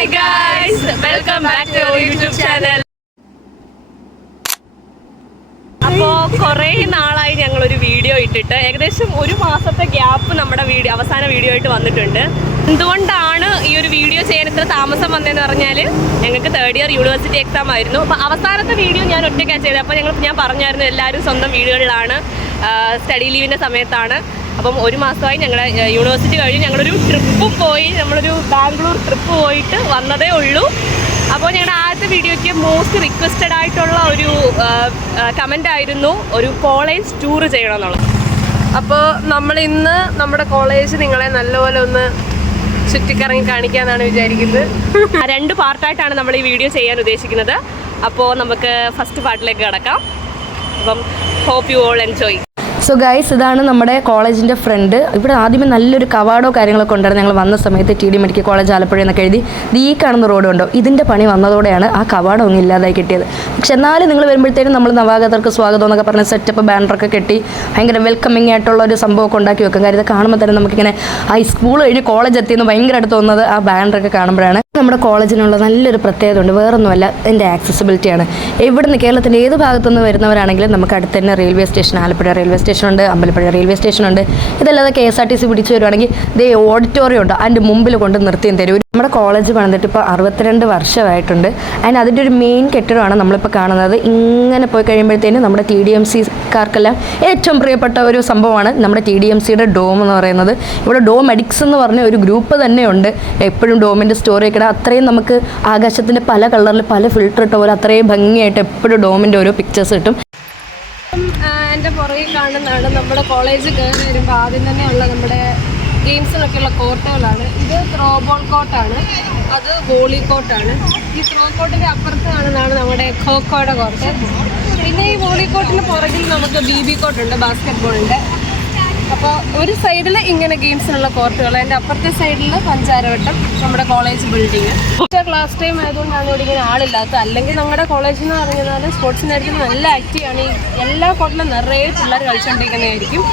Hi guys, welcome back to our YouTube channel. അപ്പോൾ കുറേ നാളായി ഞങ്ങളൊരു വീഡിയോ ഇട്ടിട്ട് ഏകദേശം ഒരു മാസത്തെ ഗ്യാപ്പ് നമ്മുടെ അവസാന വീഡിയോ ആയിട്ട് വന്നിട്ടുണ്ട്. എന്തുകൊണ്ടാണ് ഈ ഒരു വീഡിയോ ചെയ്യാൻ ഇത്ര താമസം വന്നതെന്ന് പറഞ്ഞാൽ ഞങ്ങൾക്ക് 3rd ഇയർ യൂണിവേഴ്സിറ്റി എക്സാം ആയിരുന്നു. അപ്പോൾ അവസാനത്തെ വീഡിയോ ഞാൻ ഒറ്റയ്ക്കാണ് ചെയ്തത്. അപ്പോൾ ഞാൻ പറഞ്ഞായിരുന്നു എല്ലാവരും സ്വന്തം വീടുകളിലാണ്, സ്റ്റഡി ലീവിൻ്റെ സമയത്താണ്. അപ്പം ഒരു മാസമായി ഞങ്ങളുടെ യൂണിവേഴ്സിറ്റി കഴിഞ്ഞ് ഞങ്ങളൊരു ട്രിപ്പും പോയി, നമ്മളൊരു ബാംഗ്ലൂർ ട്രിപ്പ് പോയിട്ട് വന്നതേ ഉള്ളൂ. അപ്പോൾ ഞങ്ങളുടെ ആദ്യത്തെ വീഡിയോയ്ക്ക് മോസ്റ്റ് റിക്വസ്റ്റഡ് ആയിട്ടുള്ള ഒരു കമൻ്റ് ആയിരുന്നു ഒരു കോളേജ് ടൂർ ചെയ്യണമെന്നുള്ളത്. അപ്പോൾ നമ്മൾ ഇന്ന് നമ്മുടെ കോളേജ് നിങ്ങളെ നല്ലപോലെ ഒന്ന് ചുറ്റിക്കറങ്ങി കാണിക്കാമെന്നാണ് വിചാരിക്കുന്നത്. 2 പാർട്ടായിട്ടാണ് നമ്മൾ ഈ വീഡിയോ ചെയ്യാൻ ഉദ്ദേശിക്കുന്നത്. അപ്പോൾ നമുക്ക് ഫസ്റ്റ് പാർട്ടിലേക്ക് കിടക്കാം. അപ്പം hope you all enjoy. So guys, ഇതാണ് നമ്മുടെ കോളേജിൻ്റെ ഫ്രണ്ട്. ഇവിടെ ആദ്യമേ നല്ലൊരു കവാടോ കാര്യങ്ങളൊക്കെ ഉണ്ടായിരുന്നു. ഞങ്ങൾ വന്ന സമയത്ത് TD മെഡിക്കൽ കോളേജ് ആലപ്പുഴ എന്നൊക്കെ എഴുതി ഈ കാണുന്ന റോഡ് ഉണ്ടോ, ഇതിൻ്റെ പണി വന്നതോടെയാണ് ആ കവാടം ഒന്നും ഇല്ലാതായി കിട്ടിയത്. പക്ഷെ എന്നാലും നിങ്ങൾ വരുമ്പോഴത്തേനും നമ്മൾ നവാഗതർക്ക് സ്വാഗതം എന്നൊക്കെ പറഞ്ഞ് സെറ്റപ്പ് ബാനറൊക്കെ കെട്ടി ഭയങ്കര വെൽക്കമിങ് ആയിട്ടുള്ള ഒരു സംഭവമൊക്കെ ഉണ്ടാക്കി വെക്കും. കാര്യം ഇത് കാണുമ്പോൾ തന്നെ നമുക്കിങ്ങനെ ഈ സ്കൂൾ കഴിഞ്ഞ് കോളേജ് എത്തിയെന്ന് ഭയങ്കരമായിട്ട് തോന്നുന്നത് ആ ബാനറൊക്കെ കാണുമ്പോഴാണ്. നമ്മുടെ കോളേജിനുള്ള നല്ലൊരു പ്രത്യേകത ഉണ്ട്, വേറൊന്നുമല്ല ഇതിൻ്റെ ആക്സസിബിലിറ്റിയാണ്. ഇവിടുന്ന് കേരളത്തിൻ്റെ ഏത് ഭാഗത്തുനിന്ന് വരുന്നവരാണെങ്കിലും നമുക്ക് അടുത്ത് തന്നെ റെയിൽവേ സ്റ്റേഷൻ, ആലപ്പുഴ റെയിൽവേ സ്റ്റേഷനുണ്ട്, അമ്പലപ്പുഴ റെയിൽവേ സ്റ്റേഷനുണ്ട്. ഇതല്ലാതെ KSRTC പിടിച്ചു വരുവാണെങ്കിൽ ദേ ഓഡിറ്റോറിയം ഉണ്ട്, അതിൻ്റെ മുമ്പിൽ കൊണ്ട് നിർത്തിയും തരും. നമ്മുടെ കോളേജ് പണിതിട്ട് ഇപ്പോൾ 62 വർഷമായിട്ടുണ്ട്. അതിൻ്റെ ഒരു മെയിൻ കെട്ടിടമാണ് നമ്മളിപ്പോൾ കാണുന്നത്. ഇങ്ങനെ പോയി കഴിയുമ്പോഴത്തേനും നമ്മുടെ TDMCക്കാർക്കെല്ലാം ഏറ്റവും പ്രിയപ്പെട്ട ഒരു സംഭവമാണ് നമ്മുടെ TDMCയുടെ ഡോം എന്ന് പറയുന്നത്. ഇവിടെ ഡോം അഡിക്സ് എന്ന് പറഞ്ഞ ഒരു ഗ്രൂപ്പ് തന്നെയുണ്ട്. എപ്പോഴും ഡോമിൻ്റെ സ്റ്റോറി ഒക്കെ അത്രയും നമുക്ക് ആകാശത്തിൻ്റെ പല കളറിൽ പല ഫിൽറ്റർ ഇട്ട പോലെ അത്രയും ഭംഗിയായിട്ട് എപ്പോഴും ഡോമിൻ്റെ ഓരോ പിക്ചേഴ്സ് കിട്ടും. എൻ്റെ പുറകെ കാണുന്നതാണ് നമ്മുടെ കോളേജ് കയറി വരുമ്പോൾ ആദ്യം തന്നെയുള്ള നമ്മുടെ ഗെയിംസിനൊക്കെയുള്ള കോർട്ടുകളാണ്. ഇത് ത്രോബോൾ കോർട്ടാണ്, അത് വോളി കോർട്ടാണ്. ഈ ത്രോ കോർട്ടിൻ്റെ അപ്പുറത്ത് കാണുന്നതാണ് നമ്മുടെ ഖോഖോയുടെ കോർട്ട്. പിന്നെ ഈ വോളി കോർട്ടിന് പുറകിൽ നമുക്ക് BB കോർട്ടുണ്ട്, ബാസ്കറ്റ് ബോളിൻ്റെ. അപ്പോൾ ഒരു സൈഡിൽ ഇങ്ങനെ ഗെയിംസിനുള്ള കോർട്ടുകൾ, അതിൻ്റെ അപ്പുറത്തെ സൈഡിൽ പഞ്ചാരവട്ടം നമ്മുടെ കോളേജ് ബിൽഡിങ്. ക്ലാസ് ടൈം ആയതുകൊണ്ടാണ് ഇവിടെ ഇങ്ങനെ ആളില്ലാത്തത്. അല്ലെങ്കിൽ നമ്മുടെ കോളേജ് എന്ന് പറഞ്ഞാൽ സ്പോർട്സിൻ്റെ കാര്യത്തിൽ നല്ല ആക്റ്റീവാണ്. ഈ എല്ലാ കോർട്ടിലും നിറയെ പിള്ളേർ കളിച്ചുകൊണ്ടിരിക്കുന്നതായിരിക്കും.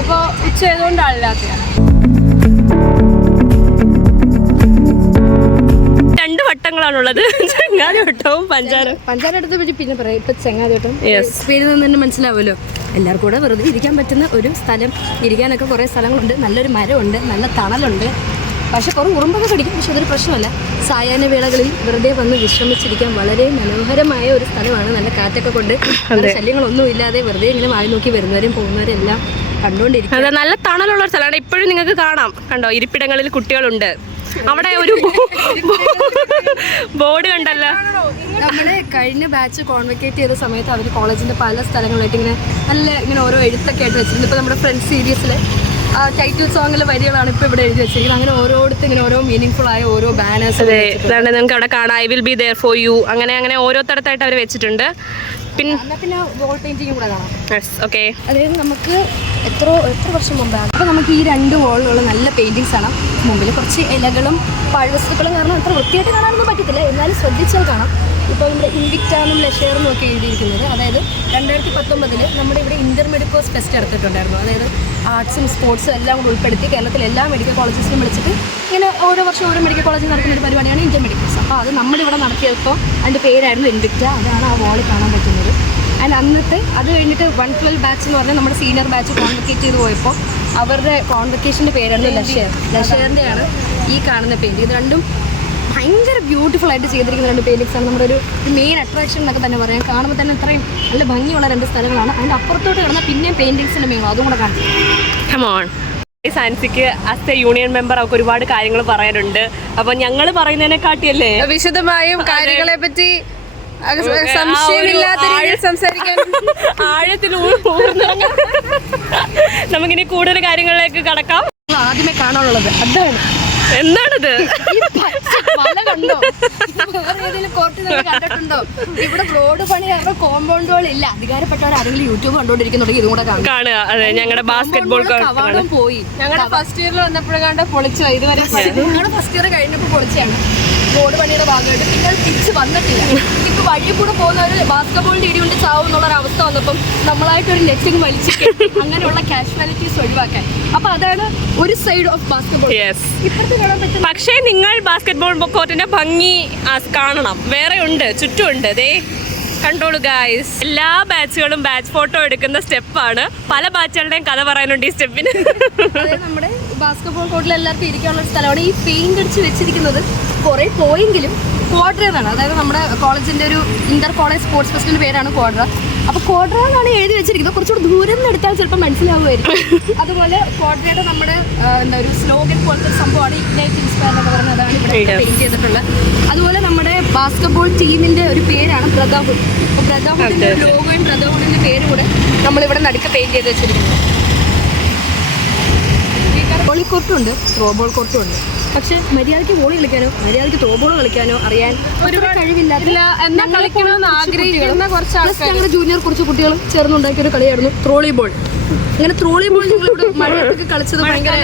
അപ്പോൾ ഉച്ച ആയതുകൊണ്ട് ആളില്ലാത്തതാണ്. 2 വട്ടങ്ങളാണുള്ളത്, ചെങ്ങാതിവട്ടവും പഞ്ചാരവട്ടത്തെ പറ്റി പിന്നെ പറയാം. ഇപ്പം ചെങ്ങാതിവട്ടം പേര് നിന്ന് തന്നെ മനസ്സിലാവുമല്ലോ. എല്ലാവർക്കും കൂടെ വെറുതെ ഇരിക്കാൻ പറ്റുന്ന ഒരു സ്ഥലം, ഇരിക്കാനൊക്കെ കുറേ സ്ഥലങ്ങളുണ്ട്, നല്ലൊരു മരമുണ്ട്, നല്ല തണലുണ്ട്. പക്ഷെ കുറേ ഉറുമ്പൊക്കെ കടിക്കും, പക്ഷെ അതൊരു പ്രശ്നമല്ല. സായാഹ്ന വേളകളിൽ വെറുതെ വന്ന് വിശ്രമിച്ചിരിക്കാൻ വളരെ മനോഹരമായ ഒരു സ്ഥലമാണ്. നല്ല കാറ്റൊക്കെ കൊണ്ട് ശല്യങ്ങളൊന്നും ഇല്ലാതെ വെറുതെ ഇങ്ങനെ വായി നോക്കി വരുന്നവരെയും പോകുന്നവരെയും എല്ലാം കണ്ടുകൊണ്ടിരിക്കും. അതെ, നല്ല തണലുള്ള ഒരു സ്ഥലമാണ്. ഇപ്പോഴും നിങ്ങൾക്ക് കാണാം, കണ്ടോ, ഇരിപ്പിടങ്ങളിൽ കുട്ടികളുണ്ട്. അവിടെ ഒരു ബോർഡ് കണ്ടല്ലോ. നമ്മുടെ കഴിഞ്ഞ ബാച്ച് കോൺവെക്കേറ്റ് ചെയ്ത സമയത്ത് അവർ കോളേജിൻ്റെ പല സ്ഥലങ്ങളായിട്ട് ഇങ്ങനെ ഓരോ എഴുത്തൊക്കെ ആയിട്ട് വെച്ചിട്ടുണ്ട്. ഇപ്പോൾ നമ്മുടെ ഫ്രണ്ട്സ് സീരീസിലെ ടൈറ്റിൽ സോങ്ങിലെ വരികളാണ് ഇപ്പോൾ ഇവിടെ എഴുതി വെച്ചിരിക്കുന്നത്. അങ്ങനെ ഓരോരുത്തർ ഇങ്ങനെ ഓരോ മീനിങ് ആയ ഓരോ ബാനേഴ്സ് നിങ്ങൾക്ക് അവിടെ കാണാം. I will be there for you, അങ്ങനെ ഓരോരുത്തരത്തായിട്ട് അവർ വെച്ചിട്ടുണ്ട്. പിന്നെ വോൾ പെയിന്റിങ് കൂടെ കാണാം. ഓക്കെ, അതായത് നമുക്ക് എത്ര വർഷം മുമ്പാണ്. അപ്പോൾ നമുക്ക് ഈ 2 വോളിലുള്ള നല്ല പെയിന്റിങ്സ് ആണ്. മുമ്പിൽ കുറച്ച് ഇലകളും പാഴ്വസ്തുക്കളും കാരണം അത്ര വൃത്തിയായിട്ട് കാണാനൊന്നും പറ്റത്തില്ല, എന്നാലും ശ്രദ്ധിച്ചാൽ കാണാം. ഇപ്പോൾ നമ്മുടെ ഇൻവിക്റ്റാനും ലെഷേറും ഒക്കെ എഴുതിയിരിക്കുന്നത്. അതായത് 2019 നമ്മുടെ ഇവിടെ ഇന്റർമെഡിക്കോസ് ഫെസ്റ്റ് നടത്തിയിട്ടുണ്ടായിരുന്നു. അതായത് ആർട്സും സ്പോർട്സും എല്ലാം കൂടെ ഉൾപ്പെടുത്തി കേരളത്തിലെ എല്ലാ മെഡിക്കൽ കോളേജസിലും വിളിച്ചിട്ട് ഇങ്ങനെ ഓരോ വർഷം ഓരോ മെഡിക്കൽ കോളേജിൽ നടക്കുന്ന ഒരു പരിപാടിയാണ് ഇന്റർമെഡിക്കോസ്. അപ്പോൾ അത് നമ്മളിവിടെ നടത്തിയപ്പോൾ അതിൻ്റെ പേരായിരുന്നു ഇൻവിക്റ്റ. അതാണ് ആ വോളിൽ കാണാൻ പറ്റുന്നത്. അന്നത്തെ അത് കഴിഞ്ഞിട്ട് 112 ബാച്ച് എന്ന് പറഞ്ഞാൽ നമ്മുടെ സീനിയർ ബാച്ച് കോൺവെക്കേറ്റ് ചെയ്ത് പോയപ്പോൾ അവരുടെ കോൺവെക്കേഷൻ്റെ പേരായിരുന്നു ലഷേറിൻ്റെയാണ് ഈ കാണുന്ന പെയിൻറ്. ഇത് രണ്ടും ഭയങ്കര ബ്യൂട്ടിഫുൾ ആയിട്ട് ചെയ്തിരിക്കുന്ന 2 പെയിൻറ്റിങ്സാണ്. നമ്മുടെ ഒരു മെയിൻ അട്രാക്ഷൻ എന്നൊക്കെ തന്നെ പറയാം. കാണുമ്പോൾ തന്നെ അത്രയും നല്ല ഭംഗിയുള്ള 2 സ്ഥലങ്ങളാണ്. അതിൻ്റെ അപ്പുറത്തോട്ട് കിടന്ന പിന്നെയും പെയിൻറ്റിങ്സിൻ്റെ മെയിൻ, അതും കൂടെ കാണിച്ചു. സയൻസിക്ക് ആസ് എ യൂണിയൻ മെമ്പർ അവർക്ക് ഒരുപാട് കാര്യങ്ങൾ പറയാനുണ്ട്. അപ്പോൾ ഞങ്ങൾ പറയുന്നതിനെക്കാട്ടിയല്ലേ വിശദമായും കാര്യങ്ങളെ പറ്റി സംസാരിക്കാൻ ആഴത്തിൽ നമുക്കിനി കൂടുതൽ കാര്യങ്ങളിലേക്ക് കടക്കാം. ആദ്യമേ കാണാനുള്ളത് അതാണ്. എന്താണിത്? കണ്ടിട്ടുണ്ടോ? ഇവിടെ റോഡ് പണി കാരണം കോമ്പൗണ്ടുകൾ ഇല്ല. അധികാരപ്പെട്ടവർ ആരെങ്കിലും യൂട്യൂബ് കണ്ടോണ്ടിരിക്കുന്നുണ്ടെങ്കിൽ ഇതും കൂടെ കാണുക. അതെ, ഞങ്ങളുടെ ബാസ്കറ്റ് ബോൾ കവാടം പോയി. ഞങ്ങളുടെ ഫസ്റ്റ് ഇയറിൽ വന്നപ്പോഴാണ്ട് പൊളിച്ചോ. ഇതുവരെ ഞങ്ങളുടെ ഫസ്റ്റ് ഇയർ കഴിഞ്ഞപ്പോൾ പൊളിച്ചാണ്. റോഡ് പണിയുടെ ഭാഗമായിട്ട് പിന്നെ അത് തിരിച്ച് വന്നിട്ടില്ല. ഇപ്പൊ വഴി കൂടെ പോകുന്ന ഒരു ബാസ്കറ്റ്ബോളിന്റെ ഇടി കൊണ്ട് ചാവും എന്നുള്ള ഒരു അവസ്ഥ വന്നപ്പം നമ്മളായിട്ടൊരു നെറ്റിങ് വലിച്ചു അങ്ങനെയുള്ള കാഷ്വാലിറ്റീസ് ഒഴിവാക്കാൻ. അപ്പൊ അതാണ് ഒരു സൈഡ് ഓഫ് ബാസ്കറ്റ്ബോൾ. ഇപ്പഴത്തെ കാണാൻ പറ്റും. പക്ഷേ നിങ്ങൾ ബാസ്കറ്റ്ബോൾ കോർട്ടിന്റെ ഭംഗി കാണണം, വേറെ ഉണ്ട്, ചുറ്റുമുണ്ട്. ദേ കണ്ടോളൂ ഗായ്സ്, എല്ലാ ബാച്ചുകളും ബാച്ച് ഫോട്ടോ എടുക്കുന്ന സ്റ്റെപ്പാണ്. പല ബാച്ചുകളുടെയും കഥ പറയാനുണ്ട് ഈ സ്റ്റെപ്പിന്. അതായത് നമ്മുടെ ബാസ്കറ്റ്ബോൾ കോർട്ടിൽ എല്ലാവർക്കും ഇരിക്കാനുള്ള ഒരു സ്ഥലമാണ്. ഈ പെയിന്റ് അടിച്ച് വെച്ചിരിക്കുന്നത് കുറെ പോയെങ്കിലും ക്വാഡ്ര എന്നാണ്. അതായത് നമ്മുടെ കോളേജിന്റെ ഒരു ഇന്റർ കോളേജ് സ്പോർട്സ് ഫെസ്റ്റിന്റെ പേരാണ് ക്വാഡ്ര. അപ്പൊ ക്വാഡ്ര എന്നാണ് എഴുതി വെച്ചിരിക്കുന്നത്. കുറച്ചുകൂടി ദൂരം നിന്ന് എടുത്താൽ ചിലപ്പോൾ മനസ്സിലാവുമായിരിക്കും. അതുപോലെ ക്വാഡ്രയുടെ നമ്മുടെ എന്താ ഒരു സ്ലോഗൻ പോലത്തെ ഒരു സംഭവമാണ് ഇഗ്നൈറ്റ് ഇൻസ്പയർ എന്ന് പറയുന്നത്. അതാണ് ഇവിടെ പെയിന്റ് ചെയ്തിട്ടുള്ളത്. അതുപോലെ നമ്മുടെ ബാസ്കറ്റ്ബോൾ ടീമിന്റെ ഒരു പേരാണ് ബ്രദർഹുഡ്. അപ്പോൾ ബ്രദർഹുഡിന്റെ ലോഗോയും ബ്രദർഹുഡിന്റെ പേരും കൂടെ നമ്മളിവിടെ നടുക്ക് പെയിന്റ് ചെയ്ത് വെച്ചിരിക്കുന്നത്. വോളി കോർട്ടും ഉണ്ട്, ത്രോ ബോൾ കോർട്ടും ഉണ്ട്. പക്ഷെ മര്യാദയ്ക്ക് വോളി കളിക്കാനോ മര്യാദയ്ക്ക് ത്രോ ബോൾ കളിക്കാനോ അറിയാൻ ഒരുപാട് കഴിവില്ലാത്ത ഞങ്ങളുടെ ജൂനിയർ കുറച്ച് കുട്ടികൾ ചേർന്നുണ്ടാക്കിയ ഒരു കളിയായിരുന്നു ത്രോളി ബോൾ. അങ്ങനെ ത്രോളി ബോൾ ഞങ്ങളിവിടെ മഴയൊക്കെ കളിച്ചത് ഭയങ്കര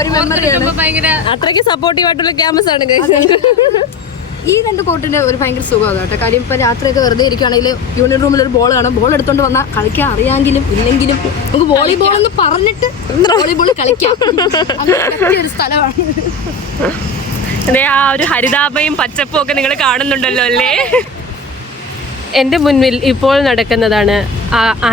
ഒരു മെമ്മറിയാണ്. അത്രയ്ക്ക് സപ്പോർട്ടീവ് ആയിട്ടുള്ള ക്യാമ്പസ് ആണ് guys. ഈ രണ്ട് കോർട്ടിന്റെ ഒരു ഭയങ്കര സുഖമാണ് കേട്ടോ. കാര്യം ഇപ്പം രാത്രിയൊക്കെ വെറുതെ ഇരിക്കുകയാണെങ്കിൽ യൂണിയൻ റൂമിൽ ഒരു ബോൾ കാണാം. ബോൾ എടുത്തോണ്ട് വന്നാൽ കളിക്കാൻ അറിയാമെങ്കിലും ഇല്ലെങ്കിലും നമുക്ക് വോളിബോൾ എന്ന് പറഞ്ഞിട്ട് വോളിബോൾ കളിക്കാം. അങ്ങനെ പറ്റിയ ഒരു സ്ഥലമാണ്. അതെ, ആ ഒരു ഹരിതാപയും പച്ചപ്പും ഒക്കെ നിങ്ങൾ കാണുന്നുണ്ടല്ലോ അല്ലേ? എൻ്റെ മുന്നിൽ ഇപ്പോൾ നടക്കുന്നതാണ്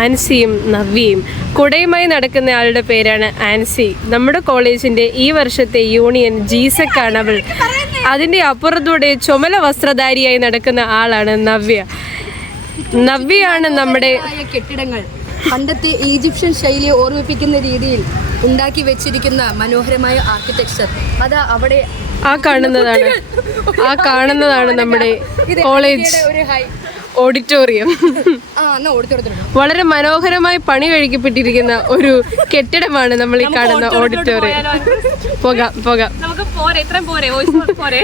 ആൻസിയും നവ്യയും. കുടയുമായി നടക്കുന്ന ആളുടെ പേരാണ് ആൻസി. നമ്മുടെ കോളേജിൻ്റെ ഈ വർഷത്തെ യൂണിയൻ ജീസക് ആണ് അവൾ. അതിൻ്റെ അപ്പുറത്തൂടെ ചുമല വസ്ത്രധാരിയായി നടക്കുന്ന ആളാണ് നവ്യ. നവ്യയാണ് നമ്മുടെ കെട്ടിടങ്ങൾ പണ്ടത്തെ ഈജിപ്ഷ്യൻ ശൈലിയെ ഓർമ്മിപ്പിക്കുന്ന രീതിയിൽ ഉണ്ടാക്കി വെച്ചിരിക്കുന്ന മനോഹരമായ ആർക്കിടെക്ചർ. അതാ അവിടെ ആ കാണുന്നതാണ് നമ്മുടെ കോളേജ് ഓഡിറ്റോറിയം. വളരെ മനോഹരമായി പണി കഴിക്കപ്പെട്ടിരിക്കുന്ന ഒരു കെട്ടിടമാണ് നമ്മൾ ഈ കാണുന്ന ഓഡിറ്റോറിയം. പോകാം നമുക്ക് പോരെ, ഇത്രയും പോരെ, പോരെ.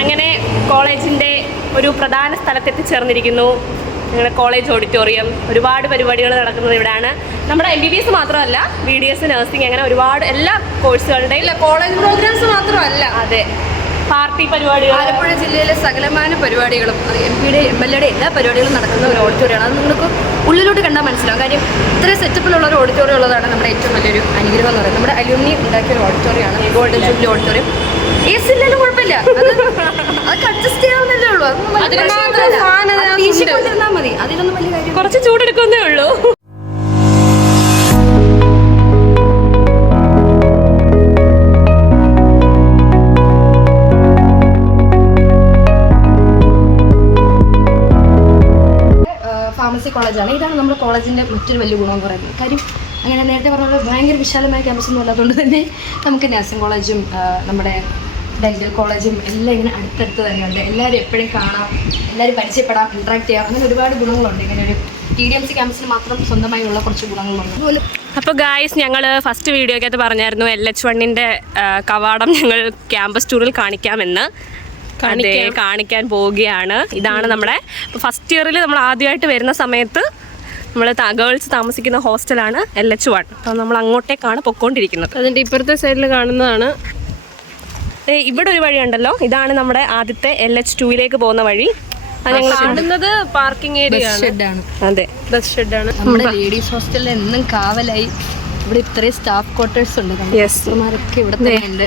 അങ്ങനെ കോളേജിന്റെ ഒരു പ്രധാന സ്ഥലത്തെത്തിച്ചേർന്നിരിക്കുന്നു. ഞങ്ങളുടെ കോളേജ് ഓഡിറ്റോറിയം. ഒരുപാട് പരിപാടികൾ നടക്കുന്നത് ഇവിടെയാണ്. നമ്മുടെ MBBS മാത്രമല്ല, BDS, നഴ്സിംഗ്, അങ്ങനെ ഒരുപാട് എല്ലാ കോഴ്സുകളുടെയും കോളേജ് പ്രോഗ്രാംസ് മാത്രമല്ല, അതെ, പാർട്ടി പരിപാടികൾ, ആലപ്പുഴ ജില്ലയിലെ സകലമാന പരിപാടികളും അത് MP-യുടെ MLA-യുടെ എല്ലാ പരിപാടികളും നടക്കുന്ന ഒരു ഓഡിറ്റോറിയമാണ്. അത് നിങ്ങൾക്ക് ഉള്ളിലോട്ട് കണ്ടാൽ മനസ്സിലാവും. കാര്യം ഇത്രയും സെറ്റപ്പിലുള്ള ഒരു ഓഡിറ്റോറിയം ഉള്ളതാണ് നമ്മുടെ ഏറ്റവും വലിയൊരു അനുഗ്രഹം എന്ന് പറയുന്നത്. നമ്മുടെ അലുമിനി ഉണ്ടാക്കിയ ഒരു ഓഡിറ്റോറിയമാണ് ഗോൾഡൻ ജൂബിലി ഓഡിറ്റോറിയം. AC ഇല്ലെങ്കിലും കുഴപ്പമില്ല, അതൊക്കെ അഡ്ജസ്റ്റ് ചെയ്യാവുന്നല്ലേ ഉള്ളൂ. കൊണ്ടിരുന്നാൽ മതി, അതിലൊന്നും വലിയ കാര്യം. കുറച്ച് ചൂടെടുക്കുന്നേ ഉള്ളൂ. ഫാർമസി കോളേജാണ്. ഇതാണ് നമ്മുടെ കോളേജിൻ്റെ മറ്റൊരു വലിയ ഗുണം എന്ന് പറയുന്നത്. കാര്യം അങ്ങനെ നേരത്തെ പറഞ്ഞ ഭയങ്കര വിശാലമായ ക്യാമ്പസൊന്നും അല്ലാത്തതുകൊണ്ട് തന്നെ നമുക്ക് നഴ്സിംഗ് കോളേജും നമ്മുടെ ഡെന്റൽ കോളേജും എല്ലാം ഇങ്ങനെ അടുത്തടുത്ത് തന്നെയുണ്ട്. എല്ലാവരും എപ്പോഴും കാണാം, എല്ലാവരും പരിചയപ്പെടാം, ഇൻട്രാക്ട് ചെയ്യാം. അങ്ങനെ ഒരുപാട് ഗുണങ്ങളുണ്ട്. ഇങ്ങനെ ഒരു TDMC ക്യാമ്പസിന് മാത്രം സ്വന്തമായുള്ള കുറച്ച് ഗുണങ്ങളുണ്ട്. അതുപോലെ അപ്പോൾ ഗായ്സ്, ഞങ്ങൾ ഫസ്റ്റ് വീഡിയോക്കകത്ത് പറഞ്ഞായിരുന്നു LH1-ന്റെ കവാടം ഞങ്ങൾ ക്യാമ്പസ് ടൂറിൽ കാണിക്കാമെന്ന്. കാണിക്കാൻ പോവുകയാണ്. ഇതാണ് നമ്മുടെ ഫസ്റ്റ് ഇയറിൽ നമ്മൾ ആദ്യമായിട്ട് വരുന്ന സമയത്ത് നമ്മൾ ഗേൾസ് താമസിക്കുന്ന ഹോസ്റ്റലാണ് LH1. അപ്പോൾ നമ്മൾ അങ്ങോട്ടേക്കാണ് പൊക്കോണ്ടിരിക്കുന്നത്. അതിൻ്റെ ഇപ്പുറത്തെ സൈഡിൽ കാണുന്നതാണ്. ഇവിടെ ഒരു വഴി ഉണ്ടല്ലോ, ഇതാണ് നമ്മുടെ ആദ്യത്തെ LH2-ലേക്ക് പോകുന്ന വഴി. കാണുന്നത് പാർക്കിംഗ് ഏരിയ ആണ്. അതെ, ബസ് ഷെഡാണ്. നമ്മുടെ ലേഡീസ് ഹോസ്റ്റലിൽ എന്നും കാവലായി ഇവിടെ ഇത്രയും സ്റ്റാഫ് ക്വാർട്ടേഴ്സ് ഉണ്ട്. ഡോക്ടർമാരൊക്കെ ഇവിടെ തന്നെ ഉണ്ട്.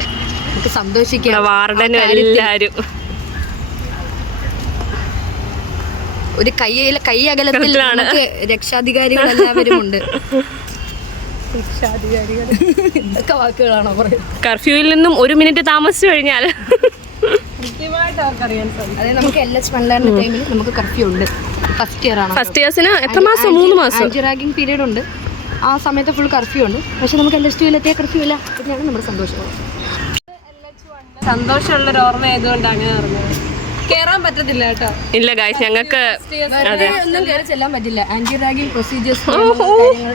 നമുക്ക് സന്തോഷിക്കാം. വാർഡനും എല്ലാവരും ഒരു കൈ അകലത്തിലാണ്. രക്ഷാധികാരികൾ എല്ലാവരും ഉണ്ട്. എന്തൊക്കെ വാക്കുകളാണോ പറയുന്നത്? കർഫ്യൂവിൽ നിന്നും 1 മിനിറ്റ് താമസിച്ചു കഴിഞ്ഞാൽ അതായത് നമുക്ക് LH1 ടൈമിൽ നമുക്ക് കർഫ്യൂ ഉണ്ട്. ഫസ്റ്റ് ഇയർ ആണ്. ഫസ്റ്റ് ഇയേഴ്സിന് എത്ര മാസം? 3 മാസം ആന്റി റാഗിങ് പീരീഡ് ഉണ്ട്. ആ സമയത്ത് ഫുൾ കർഫ്യൂ ഉണ്ട്. പക്ഷെ നമുക്ക് LH2-ലെത്തിയ കർഫ്യൂ ഇല്ല. ഇതാണ് നമ്മുടെ സന്തോഷം. സന്തോഷമുള്ളൊരു ഓർമ്മ ആയതുകൊണ്ടാണ് പറഞ്ഞത്. കേറാൻ പറ്റത്തില്ല കേട്ടോ. ഇല്ല ഗൈസ്, ഞങ്ങൾക്ക് ഒന്നും കയറി ചെല്ലാൻ പറ്റില്ല. ആന്റി റാഗിങ് പ്രൊസീജിയേഴ്സ്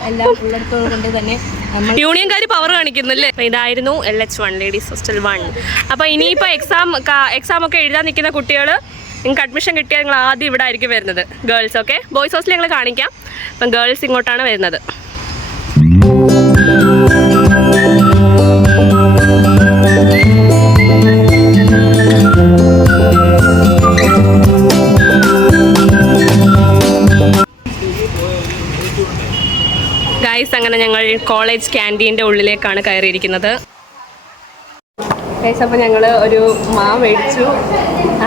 എല്ലാം ഉള്ളിടത്തോട് കൊണ്ട് തന്നെ യൂണിയൻകാർ പവർ കാണിക്കുന്നില്ലേ. അപ്പോൾ ഇതായിരുന്നു LH1 ലേഡീസ് ഹോസ്റ്റൽ 1. അപ്പോൾ ഇനിയിപ്പോൾ എക്സാം ഒക്കെ എഴുതാൻ നിൽക്കുന്ന കുട്ടികൾ നിങ്ങൾക്ക് അഡ്മിഷൻ കിട്ടിയാൽ നിങ്ങൾ ആദ്യം ഇവിടെ ആയിരിക്കും വരുന്നത്, ഗേൾസ്. ഓക്കെ, ബോയ്സ് ഹോസ്റ്റലിൽ ഞങ്ങൾ കാണിക്കാം. അപ്പം ഗേൾസ് ഇങ്ങോട്ടാണ് വരുന്നത്. ഗൈസ്, അങ്ങനെ ഞങ്ങൾ കോളേജ് ക്യാൻറ്റീൻ്റെ ഉള്ളിലേക്കാണ് കയറിയിരിക്കുന്നത്. ഗൈസ്, അപ്പോൾ ഞങ്ങൾ ഒരു മാവ് മേടിച്ചു,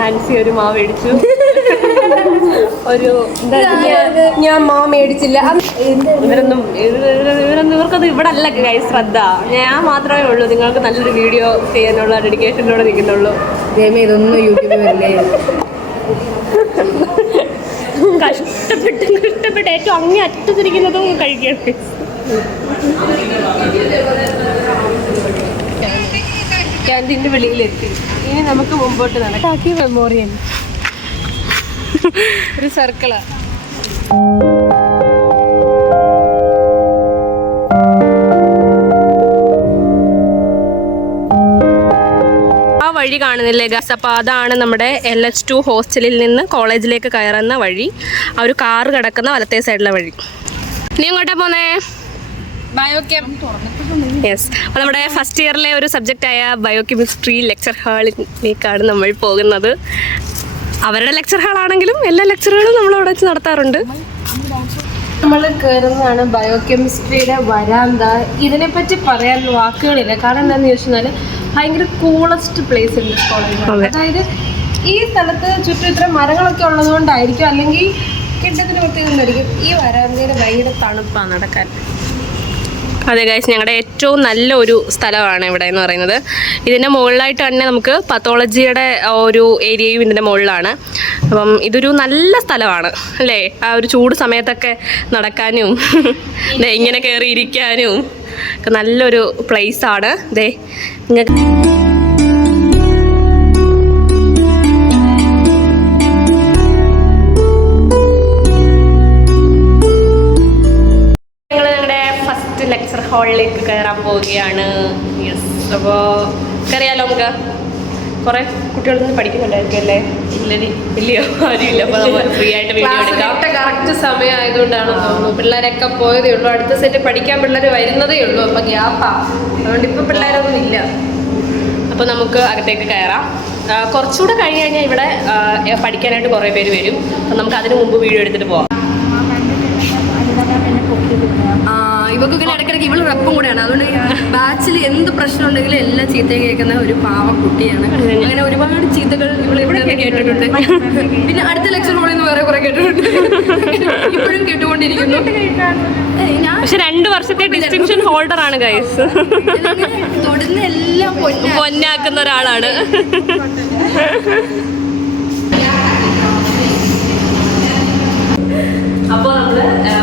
ആൻസി ഒരു മാവ് മേടിച്ചു, ഒരു ഞാൻ മേടിച്ചില്ല. ഇവർക്കത് ഇവിടെ അല്ല ഗൈസ് ശ്രദ്ധ. ഞാൻ മാത്രമേ ഉള്ളൂ നിങ്ങൾക്ക് നല്ലൊരു വീഡിയോ ചെയ്യാനുള്ള ഡെഡിക്കേഷനിലൂടെ നിൽക്കുന്നുള്ളൂ. ഇതൊന്നും യൂട്യൂബിൽ വരില്ലേ? കഷ്ടപ്പെട്ട് ഏറ്റവും അങ്ങേ അറ്റത്തിരിക്കുന്നതും കഴിക്കണം. ക്യാൻറ്റീൻ്റെ വെളിയിലെത്തി. ഇനി നമുക്ക് മുമ്പോട്ട് നടക്കാക്കി മെമ്മോറിയൽ ഒരു സർക്കിളാണ്. ആ വഴി കാണുന്നില്ലേ ഗസ്? അപ്പോൾ അതാണ് നമ്മുടെ LH2 ഹോസ്റ്റലിൽ നിന്ന് കോളേജിലേക്ക് കയറുന്ന വഴി. ആ ഒരു കാറ് കിടക്കുന്ന വലത്തേ സൈഡിലെ വഴി. നീ എങ്ങോട്ടാ പോന്നേ? ബയോകെം. യെസ്, അപ്പോൾ നമ്മുടെ ഫസ്റ്റ് ഇയറിലെ ഒരു സബ്ജക്റ്റായ ബയോകെമിസ്ട്രി ലെക്ചർ ഹാളിലേക്കാണ് നമ്മൾ പോകുന്നത്. അവരുടെ ലെക്ചർ ഹാളാണെങ്കിലും എല്ലാ ലെക്ചറുകളും നമ്മൾ അവിടെ വെച്ച് നടത്താറുണ്ട്. നമ്മൾ കയറുന്നതാണ് ബയോകെമിസ്ട്രിയുടെ വരാന്ത. ഇതിനെപ്പറ്റി പറയാൻ വാക്കുകളില്ല. കാരണം എന്താണെന്ന് ചോദിച്ചാൽ ഭയങ്കര കൂളസ്റ്റ് പ്ലേസ് ഉണ്ട് കോളേജിൽ. അതായത് ഈ സ്ഥലത്ത് ചുറ്റും ഇത്ര മരങ്ങളൊക്കെ ഉള്ളതുകൊണ്ടായിരിക്കും, അല്ലെങ്കിൽ കിട്ടത്തിന് പ്രത്യേകമായിരിക്കും. ഈ വരാന്തയിൽ ഭയങ്കര തണുപ്പാണ് നടക്കാൻ. അതെ ഗൈസ്, ഞങ്ങളുടെ ഏറ്റവും നല്ല ഒരു സ്ഥലമാണ് ഇവിടെ എന്ന് പറയുന്നത്. ഇതിൻ്റെ മുകളിലായിട്ട് തന്നെ നമുക്ക് പത്തോളജിയുടെ ഒരു ഏരിയയും ഇതിൻ്റെ മുകളിലാണ്. അപ്പം ഇതൊരു നല്ല സ്ഥലമാണ് അല്ലേ? ആ ഒരു ചൂട് സമയത്തൊക്കെ നടക്കാനും ഇങ്ങനെ കയറി ഇരിക്കാനും ഒക്കെ നല്ലൊരു പ്ലേസാണ്. ദേ നിങ്ങൾക്ക് ലെക്ചർ ഹാളിലേക്ക് കയറാൻ പോവുകയാണ്. യെസ്, അപ്പോൾ കയറിയാലോ നമുക്ക്? കുറേ കുട്ടികളിൽ നിന്ന് പഠിക്കുന്നുണ്ടായിരിക്കും അല്ലേ? ഇല്ലയോ? ആരുമില്ല. അപ്പോൾ നമുക്ക് ഫ്രീ ആയിട്ട് വീഡിയോ എടുക്കാം. കറക്റ്റ് സമയമായതുകൊണ്ടാണ് തോന്നുന്നു. പിള്ളേരൊക്കെ പോയതേ ഉള്ളൂ. അടുത്ത സെറ്റ് പഠിക്കാൻ പിള്ളേർ വരുന്നതേ ഉള്ളൂ. അപ്പം ഗ്യാപ്പാ, അതുകൊണ്ട് ഇപ്പം പിള്ളേരൊന്നും ഇല്ല. അപ്പോൾ നമുക്ക് അകത്തേക്ക് കയറാം. കുറച്ചുകൂടെ കഴിഞ്ഞ് കഴിഞ്ഞാൽ ഇവിടെ പഠിക്കാനായിട്ട് കുറേ പേര് വരും. അപ്പം നമുക്ക് അതിന് മുമ്പ് വീഡിയോ എടുത്തിട്ട് പോകാം. ഇവർക്ക് ഇങ്ങനെ ഇടയ്ക്കിടയ്ക്ക് ഇവള് റെപ്പും കൂടെയാണ്. അതുകൊണ്ട് ബാച്ചിൽ എന്ത് പ്രശ്നം ഉണ്ടെങ്കിലും എല്ലാം ചീത്തയും കേൾക്കുന്ന ഒരു പാവ കുട്ടിയാണ്. അങ്ങനെ ഒരുപാട് ചീത്തകൾ ഇവിടെ കേട്ടിട്ടുണ്ട്. പിന്നെ അടുത്ത ലെക്ചർ ഹോളിൽ നിന്ന് വേറെ കുറെ കേട്ടിട്ടുണ്ട്. ഇപ്പോഴും കേട്ടുകൊണ്ടിരിക്കുന്നു. പക്ഷെ 2 വർഷത്തെ ഡിസ്റ്റിങ്ഷൻ ഹോൾഡർ ആണ് ഗൈസ്. തൊടുന്ന എല്ലാം പൊന്നാക്കുന്ന ഒരാളാണ്. അപ്പോൾ നമ്മൾ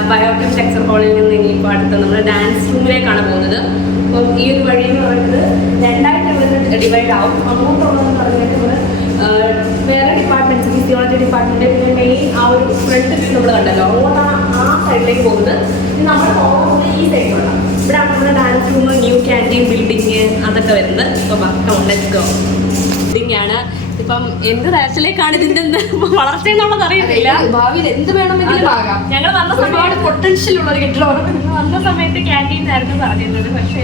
ബയോകെം ലെക്ചർ ഹാളിൽ നിന്ന് ഇനിയിപ്പോൾ അടുത്ത് നമ്മൾ ഡാൻസ് റൂമിലേക്കാണ് പോകുന്നത്. അപ്പം ഈ ഒരു വഴി എന്ന് പറയുന്നത് 2ആയിട്ട് ഇവിടെ ഡിവൈഡ് ആവും. അങ്ങോട്ടുള്ളതെന്ന് പറഞ്ഞിട്ട് നമ്മൾ വേറെ ഡിപ്പാർട്ട്മെൻറ്റ്സ്, ഫിസിയോളജി ഡിപ്പാർട്ട്മെൻറ്റ്, പിന്നെ മെയിൻ ആ ഒരു ഫ്രണ്ട് വ്യൂ നമ്മൾ കണ്ടല്ലോ, അങ്ങോട്ടാണ് ആ സൈഡിലേക്ക് പോകുന്നത്. പിന്നെ നമ്മൾ പോകുന്നത് ഈ സൈഡിലുള്ള ഇവിടെയാണ് നമ്മുടെ dance room, new canteen building അതൊക്കെ വരുന്നത്. അപ്പോൾ ലെറ്റ്സ് ഗോ. ബിൽഡിംഗ് ആണ്. ഇപ്പം എന്ത് തരത്തിലേക്കാണ് ഇതിന്റെ വളർച്ച എന്നുള്ളത് അറിയത്തില്ല. ഭാവിയിൽ എന്ത് വേണമെങ്കിലും ആകാം. ഞങ്ങൾ വന്ന ഒരുപാട് പൊട്ടൻഷ്യൽ ഉള്ള ഒരു കെട്ടിടമാണ്. വന്ന സമയത്ത് ക്യാൻറ്റീൻ ആയിരുന്നു പറഞ്ഞിരുന്നത്. പക്ഷേ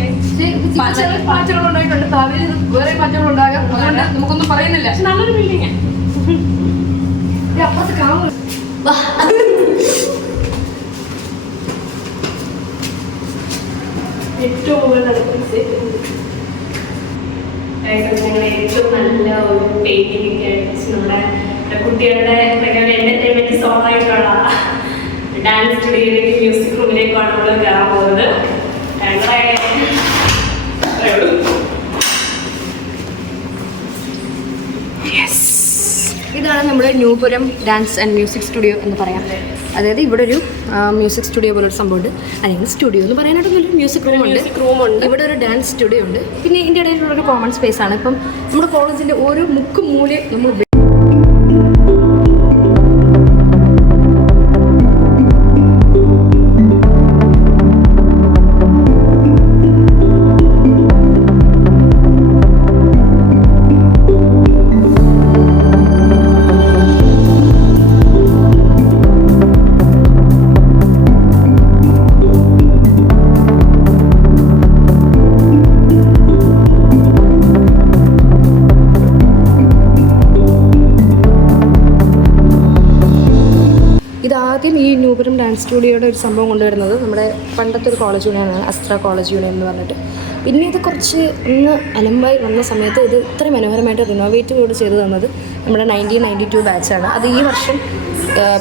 മാറ്റങ്ങൾ ഉണ്ടായിട്ടുണ്ട്. ഭാവിയിൽ വേറെ മാറ്റങ്ങൾ ഉണ്ടാകാം. അതുകൊണ്ട് നമുക്കൊന്നും പറയുന്നില്ല. പക്ഷെ നല്ലൊരു ബിൽഡിംഗ്. അപ്പുറത്ത് കാണും. ഏറ്റവും മുകളിൽ നടക്കുന്ന ഞങ്ങൾ ഏറ്റവും നല്ല ഒരു പെയിന്റിംഗ് ഒക്കെ അടിച്ച് നമ്മുടെ കുട്ടികളുടെ എന്റർടൈൻമെന്റ് സോങ് ആയിട്ടുള്ള ഡാൻസ് സ്റ്റുഡിയോയിലേക്ക്, മ്യൂസിക് റൂമിലേക്കാണ് നമ്മൾ കയറാൻ പോകുന്നത്. ഇതാണ് നമ്മുടെ ന്യൂപുരം ഡാൻസ് ആൻഡ് മ്യൂസിക് സ്റ്റുഡിയോ എന്ന് പറയാം. അതായത് ഇവിടെ ഒരു മ്യൂസിക് സ്റ്റുഡിയോ പോലൊരു സംഭവമുണ്ട്. അല്ലെങ്കിൽ സ്റ്റുഡിയോ എന്ന് പറയാനായിട്ടൊന്നും മ്യൂസിക് റൂമുണ്ട്. ഇവിടെ ഒരു ഡാൻസ് സ്റ്റുഡിയോ ഉണ്ട്. പിന്നെ ഇതിൻ്റെ ഇടയിലുള്ളൊരു കോമൺ സ്പേസ് ആണ്. ഇപ്പം നമ്മുടെ കോളേജിൻ്റെ ഓരോ മുക്കും മൂലയും നമ്മൾ ഇതാദ്യം ഈ നൂപുരം ഡാൻസ് സ്റ്റുഡിയോയുടെ ഒരു സംഭവം കൊണ്ടുവരുന്നത് നമ്മുടെ പണ്ടത്തെ ഒരു കോളേജ് യൂണിയനാണ്, അസ്ത്ര കോളേജ് യൂണിയൻ എന്ന് പറഞ്ഞിട്ട്. പിന്നെ ഇത് കുറച്ച് ഒന്ന് അലമ്പായി വന്ന സമയത്ത് ഇത് ഇത്ര മനോഹരമായിട്ട് റിനോവേറ്റ് കൂടി ചെയ്ത് തന്നത് നമ്മുടെ 1992 ബാച്ചാണ്. അത് ഈ വർഷം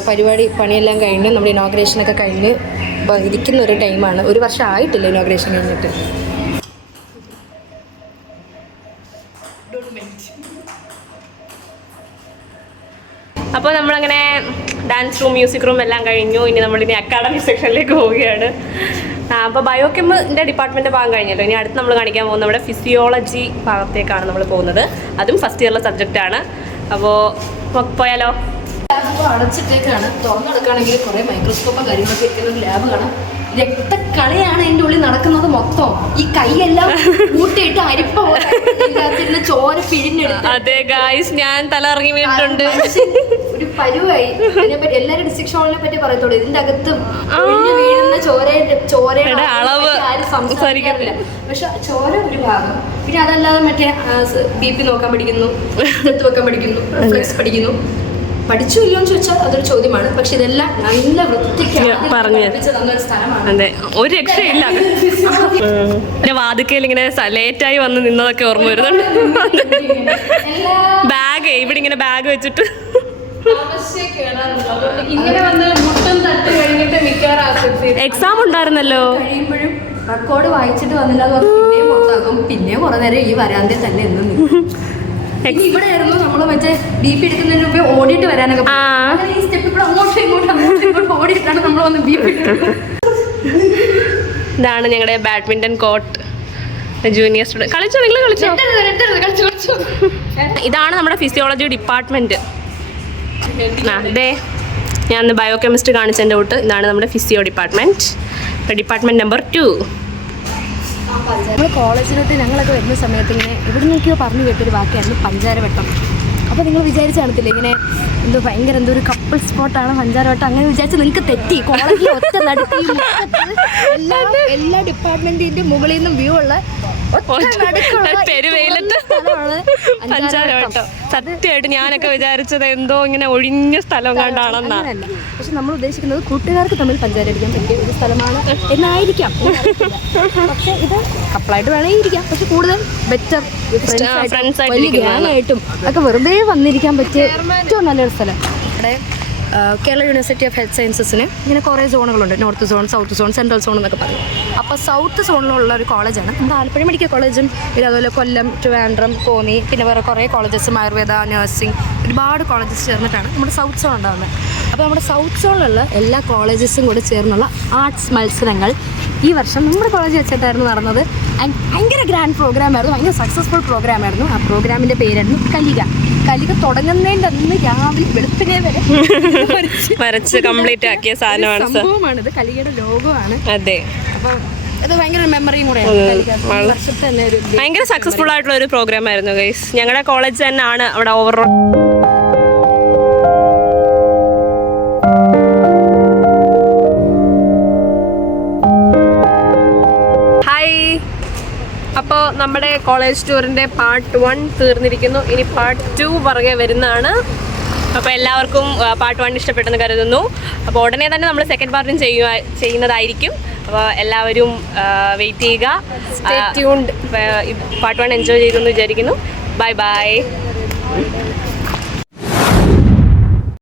പരിപാടി പണിയെല്ലാം കഴിഞ്ഞ് നമ്മുടെ ഇനോഗ്രേഷനൊക്കെ കഴിഞ്ഞ് ഇരിക്കുന്ന ഒരു ടൈമാണ്. ഒരു വർഷം ആയിട്ടില്ല ഇനോഗ്രേഷൻ കഴിഞ്ഞിട്ട്. അപ്പോൾ നമ്മളങ്ങനെ ഡാൻസ് റൂം, മ്യൂസിക് റൂം എല്ലാം കഴിഞ്ഞു. ഇനി നമ്മളിനി അക്കാഡമിക് സെക്ഷനിലേക്ക് പോവുകയാണ്. അപ്പോൾ ബയോകെമിൻ്റെ ഡിപ്പാർട്ട്മെൻറ്റ് ഭാഗം കഴിഞ്ഞല്ലോ. ഇനി അടുത്ത് നമ്മൾ കാണിക്കാൻ പോകുന്നത് നമ്മുടെ ഫിസിയോളജി ഭാഗത്തേക്കാണ് നമ്മൾ പോകുന്നത്. അതും ഫസ്റ്റ് ഇയറിലെ സബ്ജക്റ്റാണ്. അപ്പോൾ പോയാലോ? ലാബ് അടച്ചിട്ടേക്കാണ്. തുറന്നെടുക്കുകയാണെങ്കിൽ കുറേ മൈക്രോസ്കോപ്പും കാര്യങ്ങളൊക്കെ ഇരിക്കുന്ന ഒരു ലാബ് കാണാം. രക്തക്കളിയാണ് അതിൻ്റെ ഉള്ളിൽ നടക്കുന്നത് മൊത്തം. ഈ കൈയെല്ലാം കൂട്ടിയിട്ട് അരിപ്പ പോലെ ചോര പിഴിഞ്ഞെടുത്ത്. അതെ ഗായ്സ്, ഞാൻ തലറങ്ങി വീണിട്ടുണ്ട്. ഒരു പരുവായി. ഇതിനെപ്പറ്റി എല്ലാവരും ഡിസ്ട്രിക്ഷനെ പറ്റി പറയത്തോളൂ. ഇതിന്റെ അകത്ത് വീഴുന്ന ചോരയുടെ അളവ് ആരും സംസാരിക്കാറില്ല. പക്ഷെ ചോര ഒരു ഭാഗം. പിന്നെ അതല്ലാതെ മറ്റേ BP നോക്കാൻ പഠിക്കുന്നു, എടുത്ത് വെക്കാൻ പഠിക്കുന്നു, ഫ്ലെക്സ് പഠിക്കുന്നു. പഠിച്ചു ഇല്ലയോന്ന് ചോദിച്ചാൽ അതൊരു ചോദ്യമാണ്. പക്ഷെ ഇതെല്ലാം നല്ല വൃത്തിക്ക് തന്നൊരു സ്ഥലമാണ്. അതെ, ഒരു രക്ഷയില്ല. പിന്നെ വാതിക്കയിൽ ഇങ്ങനെ ലേറ്റായി വന്ന് നിന്നതൊക്കെ ഓർമ്മ വരുന്നുണ്ട്. ബാഗ് ഇവിടെ ഇങ്ങനെ ബാഗ് വെച്ചിട്ട് ഇങ്ങനെ വന്ന് മുട്ടും തട്ട് കഴിഞ്ഞിട്ട് മിക്കവാറും എക്സാം ഉണ്ടായിരുന്നല്ലോ. കഴിയുമ്പോഴും റെക്കോർഡ് വായിച്ചിട്ട് വന്നില്ല എന്ന് പറഞ്ഞാൽ പിന്നെയും പുറത്താക്കും. പിന്നെ കുറെ നേരം ഈ വരാന്തയിൽ തന്നെ എന്നും നിൽക്കും. ഇവിടെ ആയിരുന്നു നമ്മൾ മറ്റേ BP എടുക്കുന്നതിന് മുമ്പേ ഓടിയിട്ട് വരാനൊക്കെ. ഈ സ്റ്റെപ്പ് ഇവിടെ അങ്ങോട്ടും ഇങ്ങോട്ടും ഓടിയിട്ടാണ് നമ്മൾ വന്ന് BP എടുക്കുന്നത്. ഇതാണ് ഞങ്ങളുടെ ബാഡ്മിന്റൺ കോർട്ട്. ജൂനിയർ സ്റ്റുഡൻറ് കളിച്ചോ, നിങ്ങൾ കളിച്ചോ. ഇതാണ് നമ്മുടെ ഫിസിയോളജി ഡിപ്പാർട്ട്മെന്റ്. അതെ, ഞാൻ ഇന്ന് ബയോകെമിസ്ട്രി കാണിച്ചതിൻ്റെ തൊട്ട് ഇതാണ് നമ്മുടെ ഫിസിയോ ഡിപ്പാർട്ട്മെന്റ് നമ്പർ 2. നമ്മൾ കോളേജിലോട്ട് ഞങ്ങളൊക്കെ വരുന്ന സമയത്ത് ഇങ്ങനെ ഇവിടെ നിന്നൊക്കെയോ പറഞ്ഞു കേട്ടൊരു വാക്കായിരുന്നു പഞ്ചാരവട്ടം. അപ്പോൾ നിങ്ങൾ വിചാരിച്ച് കാണത്തില്ല ഇങ്ങനെ എന്തോ ഭയങ്കര എന്തോ ഒരു കപ്പിൾ സ്പോട്ടാണ് പഞ്ചാരവട്ടം. അങ്ങനെ വിചാരിച്ച് നിങ്ങൾക്ക് തെറ്റി. കോളേജിൽ ഒറ്റ നടുക്ക് എല്ലാ ഡിപ്പാർട്ട്മെന്റിന്റെ മുകളിൽ നിന്നും വ്യൂ ഉള്ള പെരുവെയിലത്ത് പഞ്ചാരവട്ടം. സത്യമായിട്ട് ഞാനൊക്കെ വിചാരിച്ചത് എന്തോ ഇങ്ങനെ ഒഴിഞ്ഞ സ്ഥലം കണ്ടാണെന്നാ. പക്ഷെ നമ്മൾ ഉദ്ദേശിക്കുന്നത് കൂട്ടുകാർക്ക് തമ്മിൽ പഞ്ചാര അടിക്കാൻ പറ്റിയ ഒരു സ്ഥലമാണ് എന്നായിരിക്കാം. പക്ഷെ ഇത് കപ്പിളായിട്ട് വേണമെങ്കിൽ ഇരിക്കാം. പക്ഷെ കൂടുതൽ ബെറ്റർ ഫ്രണ്ട്സായിട്ടും ഒക്കെ വെറുതെ വന്നിരിക്കാൻ പറ്റിയ ഏറ്റവും നല്ലൊരു സ്ഥലം. ഇവിടെ കേരള യൂണിവേഴ്സിറ്റി ഓഫ് ഹെൽത്ത് സയൻസസിന് ഇങ്ങനെ കുറേ സോണുകളുണ്ട്. North zone, south zone, central zone എന്നൊക്കെ പറയും. അപ്പോൾ സൗത്ത് സോണിലുള്ള ഒരു കോളേജാണ് നമ്മുടെ ആലപ്പുഴ മെഡിക്കൽ കോളേജും. പിന്നെ അതുപോലെ കൊല്ലം, ട്രിവാൻഡ്രം, കോന്നി, പിന്നെ വേറെ കുറേ കോളേജസും ആയുർവേദ, നഴ്സിംഗ്, ഒരുപാട് കോളേജസ് ചേർന്നിട്ടാണ് നമ്മുടെ സൗത്ത് സോൺ ഉണ്ടാകുന്നത്. അപ്പോൾ നമ്മുടെ സൗത്ത് സോണിലുള്ള എല്ലാ കോളേജസും കൂടി ചേർന്നുള്ള ആർട്സ് മത്സരങ്ങൾ ഈ വർഷം നമ്മുടെ കോളേജിൽ വെച്ചിട്ടായിരുന്നു നടന്നത്. ഭയങ്കര ഗ്രാൻഡ് പ്രോഗ്രാമായിരുന്നു, ഭയങ്കര സക്സസ്ഫുൾ പ്രോഗ്രാമായിരുന്നു. ആ പ്രോഗ്രാമിൻ്റെ പേരായിരുന്നു കലിക തുടങ്ങുന്നതിൻ്റെ അന്ന് രാവിലെ വെളുപ്പിനെ വരെ വരച്ച് കംപ്ലീറ്റ് ആക്കിയ സംഭവമാണിത്. കലികയുടെ ലോഗോയാണ്. അതെ, അപ്പം അത് ഭയങ്കര മെമ്മറിയും കൂടെയാണ്. വർഷത്തെ തന്നെ ഒരു ഭയങ്കര സക്സസ്ഫുൾ ആയിട്ടുള്ള ഒരു പ്രോഗ്രാം ആയിരുന്നു ഗൈസ്. ഞങ്ങളുടെ കോളേജ് തന്നെയാണ് അവിടെ ഓവറോൾ. അപ്പോൾ നമ്മുടെ കോളേജ് ടൂറിൻ്റെ പാർട്ട് 1 തീർന്നിരിക്കുന്നു. ഇനി പാർട്ട് 2 പുറകെ വരുന്നതാണ്. അപ്പോൾ എല്ലാവർക്കും പാർട്ട് 1 ഇഷ്ടപ്പെട്ടെന്ന് കരുതുന്നു. അപ്പോൾ ഉടനെ തന്നെ നമ്മൾ സെക്കൻഡ് പാർട്ടും ചെയ്യുന്നതായിരിക്കും. അപ്പോൾ എല്ലാവരും വെയിറ്റ് ചെയ്യുക. പാർട്ട് 1 എൻജോയ് ചെയ്തെന്ന് വിചാരിക്കുന്നു. Bye bye.